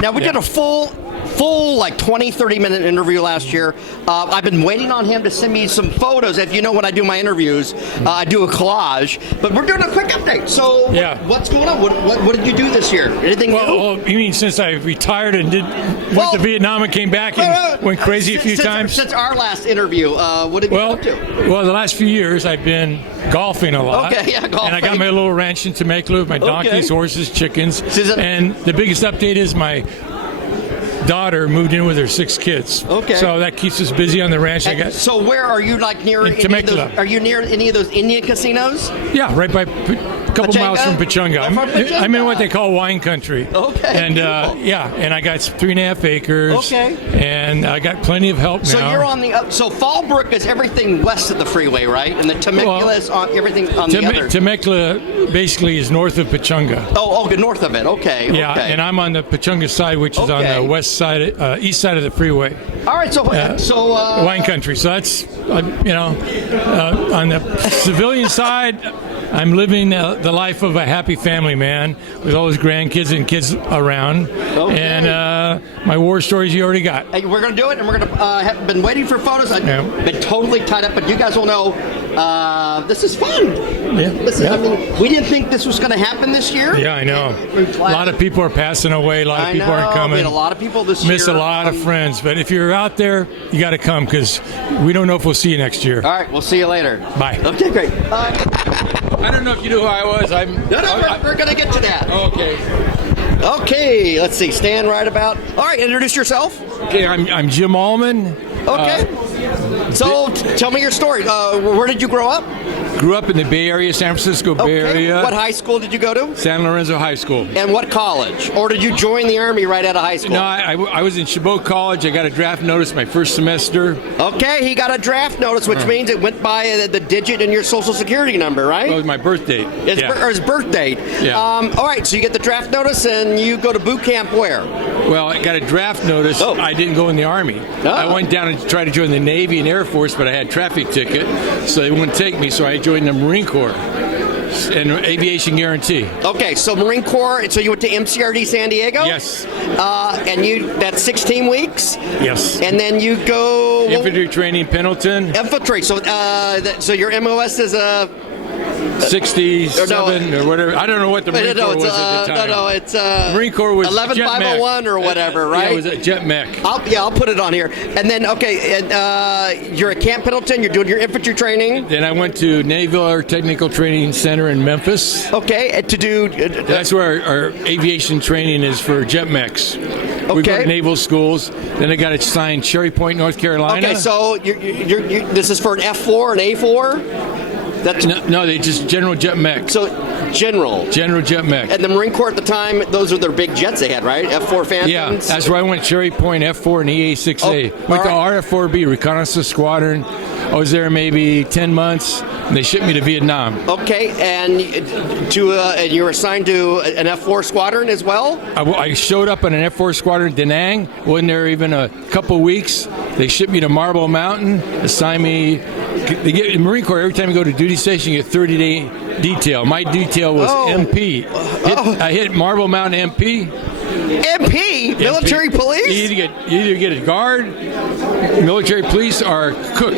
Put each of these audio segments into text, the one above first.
Now, we did a full like 20-30 minute interview last year. I've been waiting on him to send me some photos. If you know, when I do my interviews, I do a collage, but we're doing a quick update. So what's going on? What did you do this year? Anything new? Well, you mean since I retired and went to Vietnam and came back and went crazy a few times? Since our last interview, what have you been up to? Well, the last few years I've been golfing a lot. Okay, yeah, golfing. And I got my little ranch in Temecula with my donkeys, horses, chickens. And the biggest update is my daughter moved in with her 6 kids. Okay. So that keeps us busy on the ranch. So where are you, like near any of those, are you near any of those Indian casinos? Yeah, right by a couple miles from Pechanga. I'm in what they call wine country. Okay. And and I got 3.5 acres. Okay. And I got plenty of help now. So you're on the so Fallbrook is everything west of the freeway, right? And the Temecula is on everything on the other. Temecula basically is north of Pechanga. Oh, north of it. Okay. Yeah, and I'm on the Pechanga side, which is on the west side, east side of the freeway. All right, so wine country. So that's on the civilian side, I'm living the life of a happy family man with all his grandkids and kids around. Okay. And my war stories you already got. Hey, we're going to do it, and we're going to have been waiting for photos. I've been totally tied up, but you guys will know this is fun. Yeah. I mean, we didn't think this was going to happen this year. Yeah, I know. A lot of people are passing away. A lot of people aren't coming. We had a lot of people this year. Miss a lot of friends. But if you're out there, you got to come because we don't know if we'll see you next year. All right, we'll see you later. Bye. Okay, great. I don't know if you knew who I was. We're going to get to that. Okay. Okay, let's see. Stand right about. All right, introduce yourself. Okay, I'm Jim Allmon. Okay. So tell me your story. Where did you grow up? Grew up in the Bay Area, San Francisco Bay Area. What high school did you go to? San Lorenzo High School. And what college? Or did you join the Army right out of high school? No, I was in Chabot College. I got a draft notice my first semester. Okay, he got a draft notice, which means it went by the digit in your social security number, right? Well, it was my birth date. His birth date. Yeah. All right, so you get the draft notice and you go to boot camp where? Well, I got a draft notice. I didn't go in the Army. I went down and tried to join the Navy and Air Force, but I had a traffic ticket, so they wouldn't take me, so I joined the Marine Corps and aviation guarantee. Okay, so Marine Corps, so you went to MCRD San Diego? Yes. And that's 16 weeks? Yes. And then you go... Infantry training, Pendleton. Infantry, so your MOS is a... 67 or whatever. I don't know what the Marine Corps was at the time. No, it's Marine Corps was 11501 or whatever, right? Yeah, it was a jet mech. I'll put it on here. And then, you're at Camp Pendleton. You're doing your infantry training. Then I went to Naval Air Technical Training Center in Memphis. Okay, to do... That's where our aviation training is for jet mechs. Okay. We go to naval schools. Then I got assigned Cherry Point, North Carolina. Okay, so this is for an F4, an A4? No, they just general jet mech. So general jet mech. And the Marine Corps at the time, those are their big jets they had, right? F4 Phantoms. Yeah, that's where I went. Cherry Point, F4, and EA-6A. Went to RF-4B, Reconnaissance Squadron. I was there maybe 10 months, and they shipped me to Vietnam. Okay, and you were assigned to an F4 squadron as well? I showed up on an F4 squadron in Da Nang. Wasn't there even a couple weeks. They shipped me to Marble Mountain, assigned me. In Marine Corps, every time you go to duty station, you get 30-day detail. My detail was MP. I hit Marble Mountain MP. MP? Military police? You either get a guard, military police, or cook.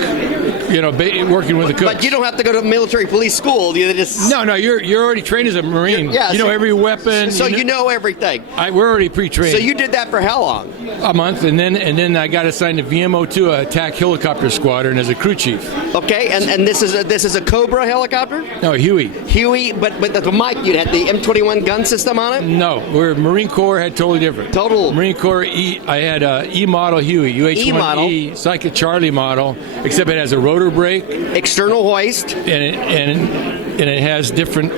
Working with a cook. But you don't have to go to military police school. You just no. You're already trained as a Marine. You know every weapon. So you know everything. We're already pre-trained. So you did that for how long? A month, and then I got assigned to VMO2, Attack Helicopter Squadron, as a crew chief. Okay, and this is a Cobra helicopter? No, Huey. Huey, but the mic, you had the M21 gun system on it? No, Marine Corps had totally different. Total. Marine Corps I had a E model Huey, UH-1E, Psychic Charlie model, except it has a rotor brake, external hoist, and it has different.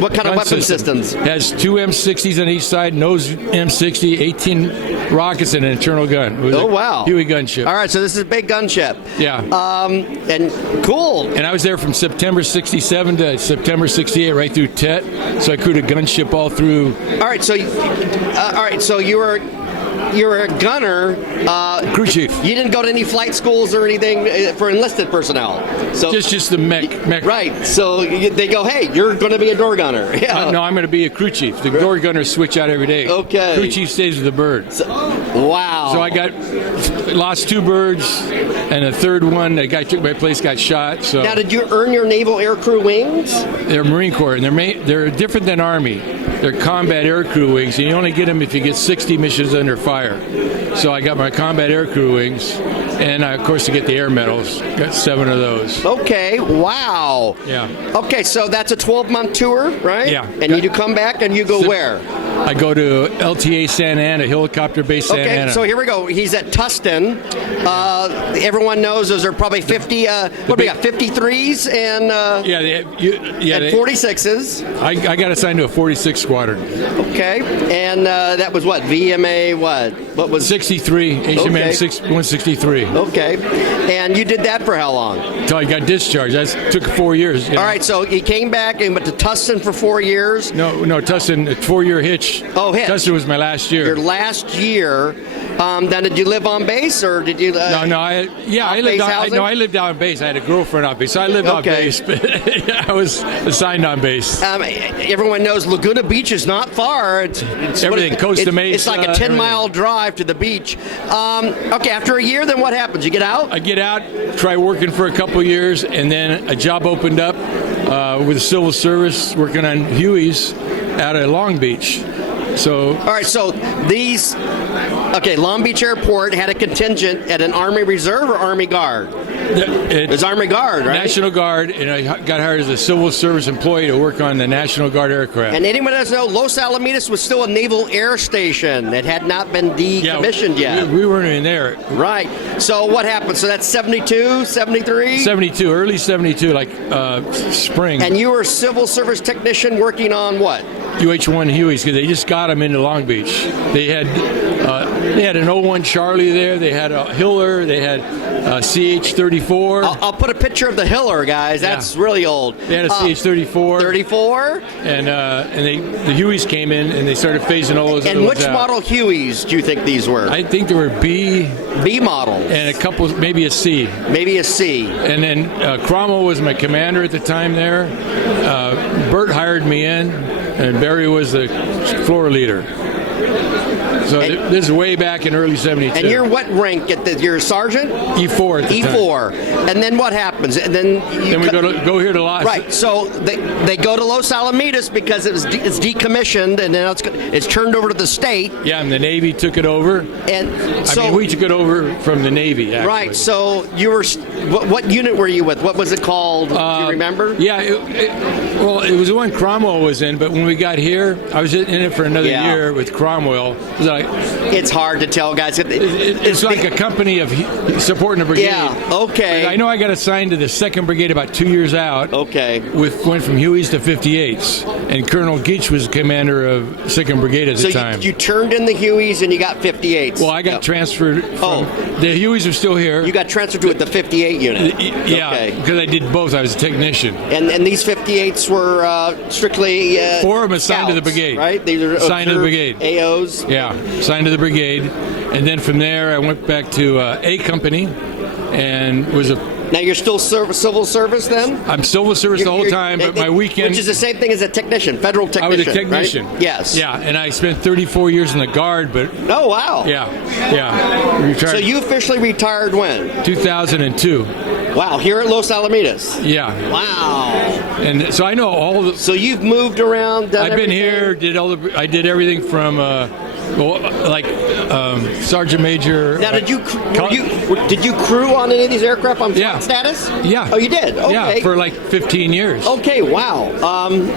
What kind of weapon systems? It has 2 M60s on each side, nose M60, 18 rockets, and an internal gun. Wow! Huey gunship. All right, so this is a big gunship. Yeah. And cool. And I was there from September '67 to September '68, right through Tet. So I crewed a gunship all through. All right, so you were. you're a gunner. Crew chief. You didn't go to any flight schools or anything for enlisted personnel. So Just the mech. Right. So they go, hey, you're going to be a door gunner. Yeah. No, I'm going to be a crew chief. The door gunners switch out every day. Okay. Crew chief stays with the bird. Wow. So I lost 2 birds, and a third one, the guy took my place, got shot. So now, did you earn your Naval Aircrew wings? they're Marine Corps, and they're different than Army. They're combat aircrew wings, and you only get them if you get 60 missions under fire. So I got my combat aircrew wings, and of course to get the air medals. Got 7 of those. Okay. Wow. Yeah. Okay, so that's a 12-month tour, right? Yeah. And you come back and you go where? I go to LTA Santa Ana, helicopter base Santa Ana. Okay, so here we go. He's at Tustin. Everyone knows those are probably 50. What do we got? 53s and and 46s. I got assigned to a 46 squadron. Okay, and that was what? VMA what? What was 63? HMM 163. Okay, and you did that for how long? Until I got discharged. That took 4 years. All right, so you came back and went to Tustin for 4 years. No, Tustin, a 4-year hitch. Oh, hitch. Tustin was my last year. Your last year. Then did you live on base or did you? I lived on base. I had a girlfriend on base, so I lived on base. But I was assigned on base. Everyone knows Laguna Beach is not far. It's everything coast to Mesa. It's like a 10-mile drive to the beach. Okay, after a year, then what happens? You get out? I get out, try working for a couple years, and then a job opened up with the Civil Service working on Hueys out of Long Beach. So all right, so Long Beach Airport had a contingent at an Army Reserve or Army Guard? It's Army Guard, right? National Guard, and I got hired as a Civil Service employee to work on the National Guard aircraft. And anyone doesn't know, Los Alamitos was still a naval air station that had not been decommissioned yet. We weren't even there. Right. So what happened? So that's 72, 73? 72, early 72, like spring. And you were a Civil Service technician working on what? UH-1 Hueys, because they just got them into Long Beach. They had an 01 Charlie there. They had a Hiller. They had a CH-34. I'll put a picture of the Hiller, guys. That's really old. They had a CH-34. 34. And the Hueys came in and they started phasing all those. And which model Hueys do you think these were? I think they were B models. And a couple, maybe a C. Maybe a C. And then Cromwell was my commander at the time there. Bert hired me in, and Barry was the floor leader. So this is way back in early 72. And you're what rank you're a sergeant? E4 at the time. E4. And then what happens? And then we go here to Los. Right. So they go to Los Alamitos because it's decommissioned and then it's turned over to the state. Yeah, and the Navy took it over. And so we took it over from the Navy, actually. Right. So you were what unit were you with? What was it called? Do you remember? Yeah, it was the one Cromwell was in, but when we got here, I was in it for another year with Cromwell. It's hard to tell, guys. It's like a company of supporting a brigade. Yeah, okay. I know I got assigned to the 2nd Brigade about 2 years out. Okay. Went from Hueys to 58s. And Colonel Geach was commander of 2nd Brigade at the time. So you turned in the Hueys and you got 58s. Well, I got transferred from... The Hueys are still here. You got transferred to the 58 unit. Yeah, because I did both. I was a technician. And these 58s were strictly... 4 of them assigned to the brigade. Right? They were assigned to the brigade. AOs. Yeah, assigned to the brigade. And then from there, I went back to A Company and was a... Now you're still civil service then? I'm civil service the whole time, but my weekend... Which is the same thing as a technician, federal technician, I was a technician. Right? Yes. Yeah, and I spent 34 years in the Guard, but... Oh, wow. Yeah. Retired. So you officially retired when? 2002. Wow, here at Los Alamitos. Yeah. Wow. And so I know all the... So you've moved around, I've been here, I did everything from... Sergeant Major. Now, did you crew on any of these aircraft on flight status? Yeah. Oh, you did? Okay. Yeah, for like 15 years. Okay, wow.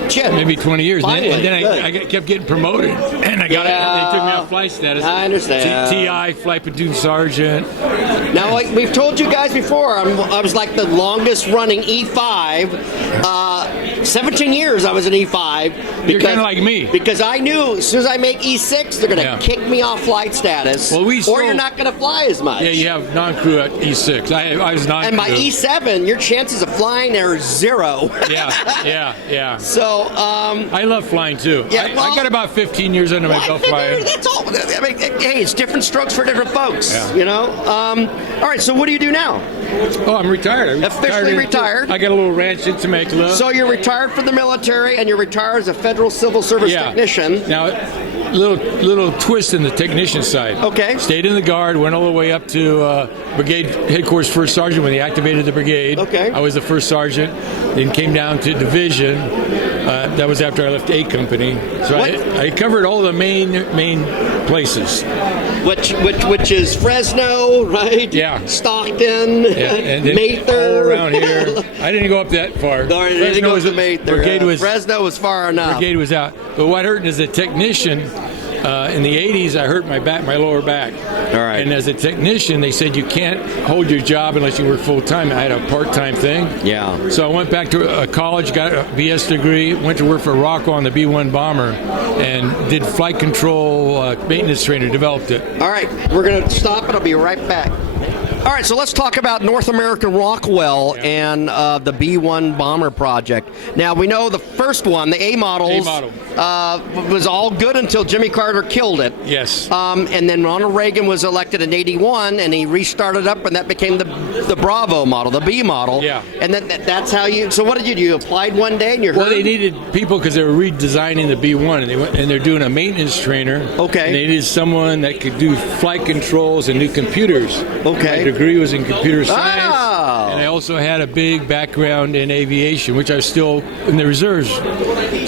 Shit. Maybe 20 years. Finally, and then I kept getting promoted, and they took me off flight status. I understand. TI, Flight Platoon Sergeant. Now, like we've told you guys before, I was like the longest running E5. 17 years I was an E5. You're kind of like me. Because I knew as soon as I make E6, they're going going to kick me off flight status, Well, or you're not going to fly as much. Yeah, you have non-crew at E6. I was non-crew. And my E7, your chances of flying are 0. Yeah. So, I love flying too. Yeah, I got about 15 years under my belt flying. That's all. I mean, hey, it's different strokes for different folks. Yeah. You know. All right. So, what do you do now? Oh, I'm retired. Officially retired. I got a little ranch in Temecula. So you're retired from the military, and you're retired as a federal civil service technician. Now, little twist in the technician side. Okay. Stayed in the Guard, went all the way up to brigade headquarters first sergeant when they activated the brigade. Okay. I was the first sergeant. Then came down to division. That was after I left A Company. So I covered all the main places. Which is Fresno, right? Yeah. Stockton, and then Mather. all around here. I didn't go up that far. No, I didn't go to Mather. Brigade Fresno was far enough. Brigade was out. But what hurt as a technician, in the 80s, I hurt my lower back. All right. And as a technician, they said you can't hold your job unless you work full-time. I had a part-time thing. Yeah. So I went back to college, got a BS degree, went to work for Rockwell on the B-1 bomber, and did flight control maintenance trainer, developed it. All right. We're going to stop, and I'll be right back. All right, so let's talk about North American Rockwell and the B-1 bomber project. Now, we know the first one, the A models, was all good until Jimmy Carter killed it. Yes. And then Ronald Reagan was elected in 81, and he restarted up, and that became the Bravo model, the B model. Yeah. And then that's how you, so what did you do? You applied one day and you're Well, they needed people because they were redesigning the B-1, and they're doing a maintenance trainer. Okay. And they needed someone that could do flight controls and new computers. Okay. My degree was in computer science, Oh. and I also had a big background in aviation, which I was still in the reserves.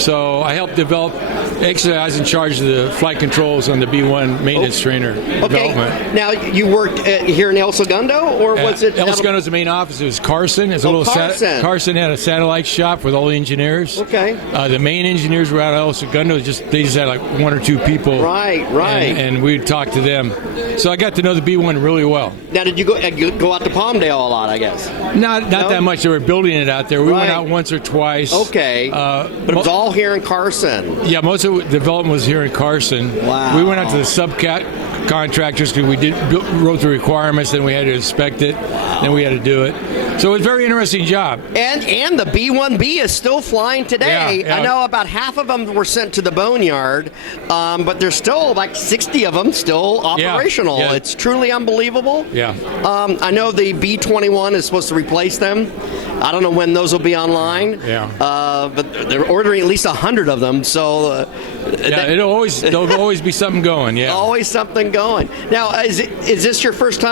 So I helped develop. Actually, I was in charge of the flight controls on the B-1 maintenance trainer development. Now, you worked here in El Segundo, or was it? El Segundo's the main office. It was Carson. It's a little Carson. Carson had a satellite shop with all the engineers. Okay. The main engineers were out of El Segundo. They just had like one or two people. Right. And we'd talk to them. So I got to know the B-1 really well. Now, did you go out to Palmdale a lot, I guess? Not that much. They were building it out there. We went out once or twice. Okay. But it was all here in Carson. Yeah, most of the development was here in Carson. Wow. We went out to the contractors because we wrote the requirements, then we had to inspect it, then we had to do it. So it was a very interesting job. And the B-1B is still flying today. Yeah. I know about half of them were sent to the boneyard, but there's still like 60 of them still operational. Yeah. It's truly unbelievable. Yeah. I know the B-21 is supposed to replace them. I don't know when those will be online. Yeah. But they're ordering at least 100 of them. So there'll always be something going. Yeah. Always something going. Now, is this your first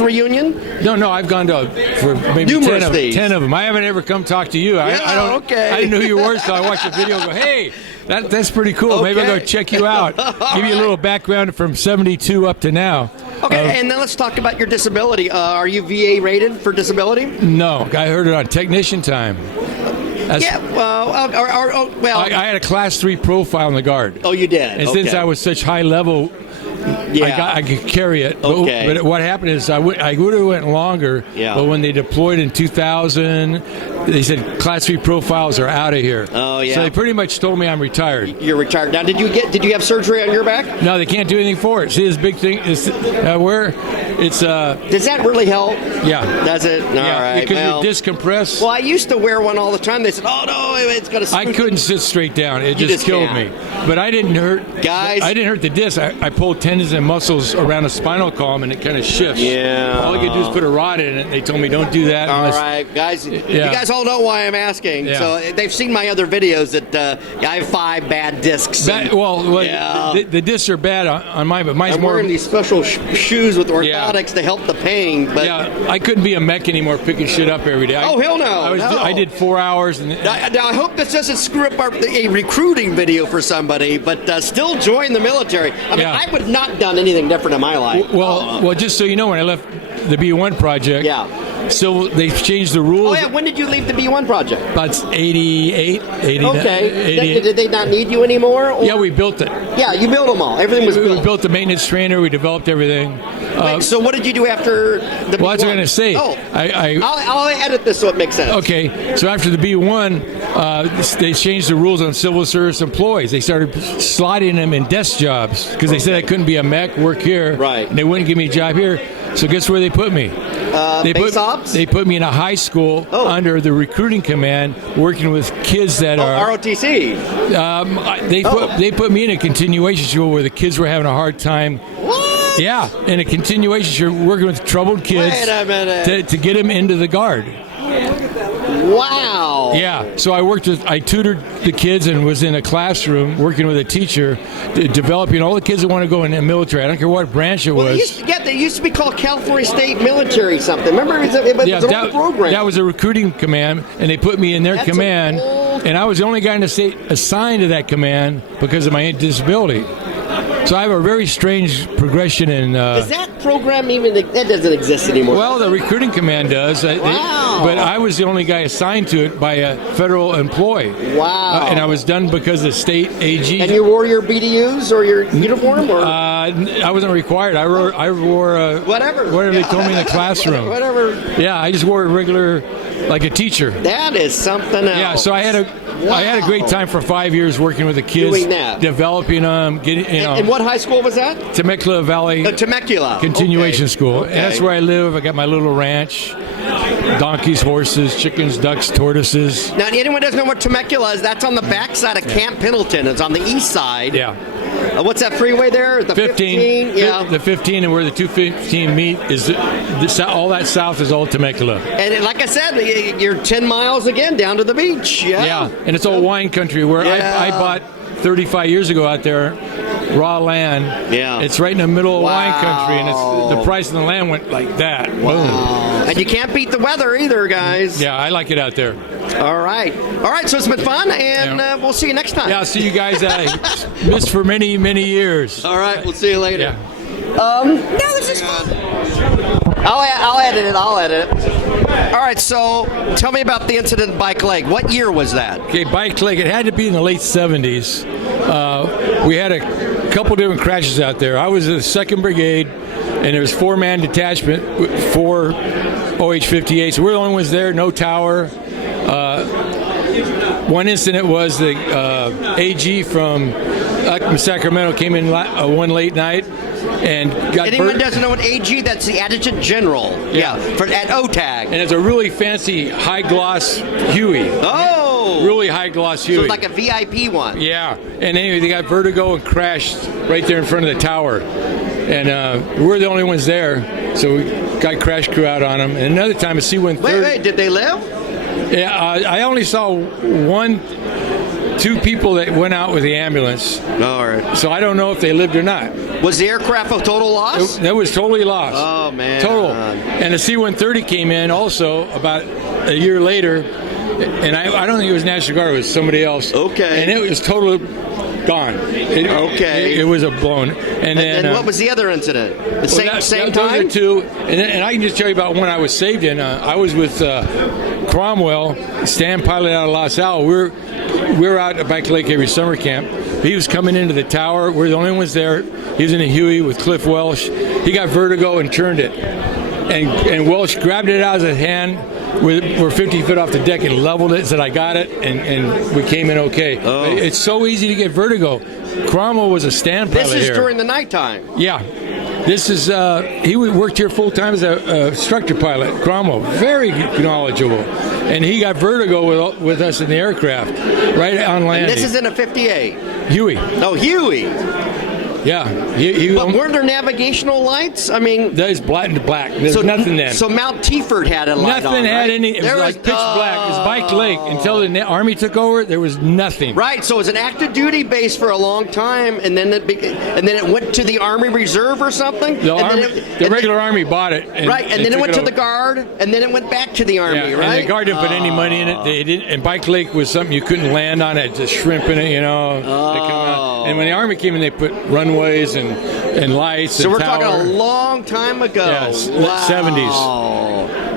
reunion? No, I've gone to for maybe 10 of them. I haven't ever come talk to you. I didn't know who you were, so I watched the video and go, hey, that's pretty cool. Okay. Maybe I'll go check you out. Give you a little background from 72 up to now. Okay, and then let's talk about your disability. Are you VA rated for disability? No, I heard it on Technician Time. I had a Class 3 profile in the Guard. Oh, you did? And since I was such high level, I could carry it. Okay. But what happened is I would have went longer. Yeah. But when they deployed in 2000, they said Class 3 profiles are out of here. Oh, yeah. So they pretty much told me I'm retired. You're retired. Now, did you have surgery on your back? No, they can't do anything for it. See, this big thing is Does that really help? Yeah. Does it? All right. Because you discompress. Well, I used to wear one all the time. They said, "Oh no, it's going to." I couldn't sit straight down. It just killed me. But I didn't hurt. Guys, I didn't hurt the disc. I pulled tendons and muscles around the spinal column, and it kind of shifts. Yeah. All you could do is put a rod in it. They told me don't do that. All right, guys. You guys all know why I'm asking. Yeah. So they've seen my other videos that I have 5 bad discs. The discs are bad on mine, but mine's I'm more. wearing these special shoes with orthotics to help the pain. But I couldn't be a mech anymore, picking shit up every day. Oh hell no! I did 4 hours. Now I hope this doesn't screw up a recruiting video for somebody, but still join the military. I mean, I would not done anything different in my life. Well, just so you know, when I left the B-1 project, So they've changed the rules. Oh, yeah. When did you leave the B-1 project? About 88, 89. Okay. 88. Did they not need you anymore? Or? Yeah, we built it. Yeah, you built them all. Everything was built. We built the maintenance trainer. We developed everything. Wait, so what did you do after the B-1? Well, that's what I'm going to say. Oh, I'll I'll edit this so it makes sense. Okay, so after the B-1, they changed the rules on civil service employees. They started slotting them in desk jobs because they said I couldn't be a mech, work here. Right. And they wouldn't give me a job here. So guess where they put me? Base ops? They put me in a high school under the recruiting command, working with kids that are ROTC. They put me in a continuation school where the kids were having a hard time. What? Yeah, in a continuation school, working with troubled kids Wait a minute. to get them into the guard. Wow. Yeah, so I tutored the kids and was in a classroom working with a teacher, developing all the kids that want to go in the military. I don't care what branch it was. They used to be called California State Military something. Remember, it was an old program. That was a recruiting command, and they put me in their command, and I was the only guy in the state assigned to that command because of my disability. So I have a very strange progression in... Does that program that doesn't exist anymore? Well, the recruiting command does. Wow. But I was the only guy assigned to it by a federal employee. Wow. And I was done because the state AG... And you wore your BDUs or your uniform? Or? I wasn't required. I wore whatever they told me in the classroom. Whatever. Yeah, I just wore a regular, like a teacher. That is something else. Yeah, so I had a great time for 5 years working with the kids, doing that, developing them, getting And what high school was that? Temecula Valley. Temecula Continuation School, Okay. and that's where I live. I got my little ranch, donkeys, horses, chickens, ducks, tortoises. Now, anyone doesn't know what Temecula is? That's on the backside of Camp Pendleton. It's on the east side. Yeah. What's that freeway there? The 15? Yeah. The 15 and where the 215 meet is all that south is all Temecula. And like I said, you're 10 miles again down to the beach. Yeah. Yeah, and it's all wine country where I bought 35 years ago out there, raw land. Yeah. It's right in the middle of wine country, and the price of the land went like that. Wow. Boom. And you can't beat the weather either, guys. Yeah, I like it out there. All right, so it's been fun, and we'll see you next time. Yeah, I'll see you guys. I missed for many, many years. All right, we'll see you later. Yeah. This is fun. I'll edit it. All right, so tell me about the incident at Bike Lake. What year was that? Okay, Bike Lake. It had to be in the late 70s. We had a couple different crashes out there. I was in the 2nd Brigade, and there was 4-man detachment, 4 OH-58s. So we're the only ones there, no tower. One incident was the AG from Sacramento came in one late night and got Anyone doesn't know what AG? That's the Adjutant General. Yeah. At OTAG. And it's a really fancy high gloss Huey. Oh. Really high gloss Huey. So it's like a VIP one. Yeah. And anyway, they got vertigo and crashed right there in front of the tower. And we're the only ones there, so we got crash crew out on them. And another time, a C-130. Wait, did they live? Yeah, I only saw 2 people that went out with the ambulance. All right. So I don't know if they lived or not. Was the aircraft a total loss? That was totally lost. Oh, man. Total. And the C-130 came in also about a year later, and I don't think it was National Guard, it was somebody else. Okay. And it was totally gone. It was a blown. And then what was the other incident? The same those time? are 2. And I can just tell you about one I was saved in. I was with Cromwell, stand pilot out of La Salle. We're out at Bike Lake every summer camp. He was coming into the tower. We're the only ones there. He was in a Huey with Cliff Welsh. He got vertigo and turned it. And Welsh grabbed it out of his hand. We're 50 feet off the deck and leveled it and said, I got it, and we came in okay. Oh. It's so easy to get vertigo. Cromwell was a stand pilot here. This is during the nighttime. Yeah. This is, he worked here full time as a instructor pilot, Cromwell. Very knowledgeable. And he got vertigo with us in the aircraft, right on landing. And this is in a 58? Huey. Oh, Huey. Yeah. But weren't there navigational lights? I mean... There's black. There's nothing then. So Mount Teaford had a light Nothing on, had right? any. It was like pitch black. It was Bike Lake. Until the Army took over, there was nothing. Right. So it was an active duty base for a long time, and then it went to the Army Reserve or something? The regular Army bought it. And then it went to the Guard, and then it went back to the Army, right? And the Guard didn't put any money in it. They didn't. And Bike Lake was something you couldn't land on. It just shrimp in it, They come out. And when the Army came in, they put runways and lights. So and we're tower. talking a long time ago. Yes, wow.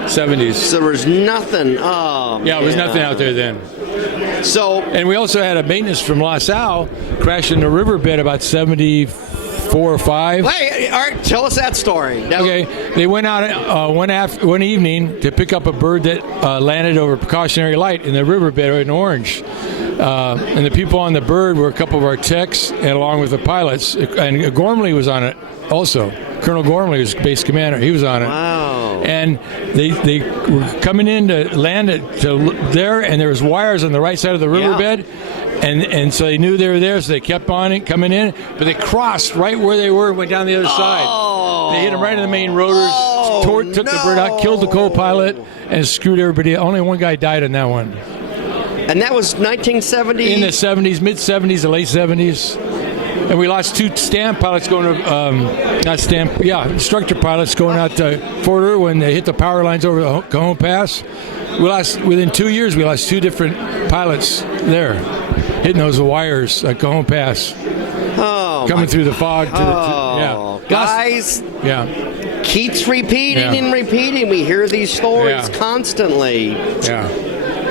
70s. So there was nothing. Oh, yeah, there was nothing out there then. So, and we also had a maintenance from La Salle crash in the riverbed about 74 or 5. Wait, all right, tell us that story. Okay, they went out one evening to pick up a bird that landed over precautionary light in the riverbed in Orange. And the people on the bird were a couple of our techs, and along with the pilots. And Gormley was on it also. Colonel Gormley was base commander. He was on it. Wow. And they were coming in to land it there, and there was wires on the right side of the riverbed. And so they knew they were there, so they kept on it, coming in. But they crossed right where they were and went down the other side. They hit them right in the main rotors, took the bird out, killed the co-pilot, and screwed everybody. Only one guy died on that one. And that was 1970? In the 70s, mid-70s, the late 70s. And we lost 2 stand pilots going to, instructor pilots going out to Fort Irwin. They hit the power lines over the Cajon Pass. Within 2 years, we lost 2 different pilots there, hitting those wires at Cajon Pass. Oh, coming through the fog. Guys, keeps repeating and repeating. We hear these stories constantly. Yeah.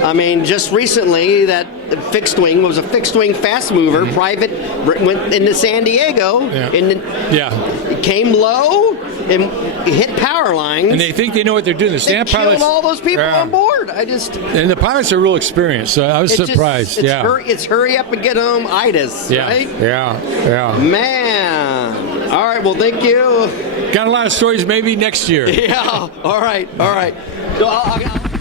I mean, just recently, that fixed wing was a fixed wing fast mover, private, went into San Diego, and it came low and hit power lines. And they think they know what they're doing. The stand pilots killed all those people on board. And the pilots are real experienced, so I was surprised. It's hurry up and get home itis, right? Yeah. Man. All right, well, thank you. Got a lot of stories maybe next year. Yeah, all right. So I'll